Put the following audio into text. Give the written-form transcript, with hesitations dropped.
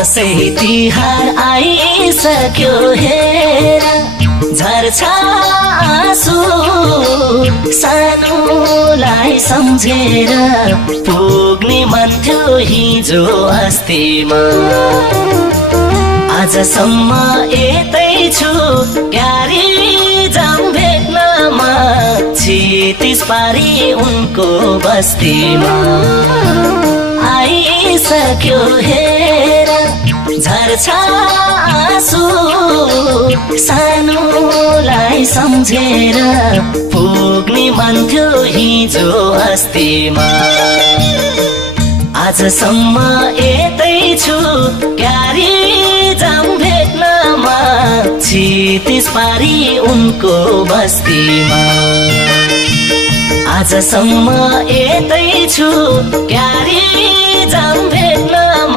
दसैँ तिहार आइसक्यो हेर झर्छ आँसु सानोलाई सम्झेर पुग्ने मन थियो हिजो अस्तिमा आजसम्म यतै छु क्यारी जाम भेट्नमा क्षितिज पारी उनको बस्तीमा आइसक्यो हेर झर्छ आँसु सानोलाई सम्झेर पुग्ने मन थियो हिजो अस्तिमा आजसम्म यतै छु क्यारी जाम भेट्नमा क्षितिज पारी उनको बस्तीमा आजसम्म यतै छु क्यारी जाम भेट्न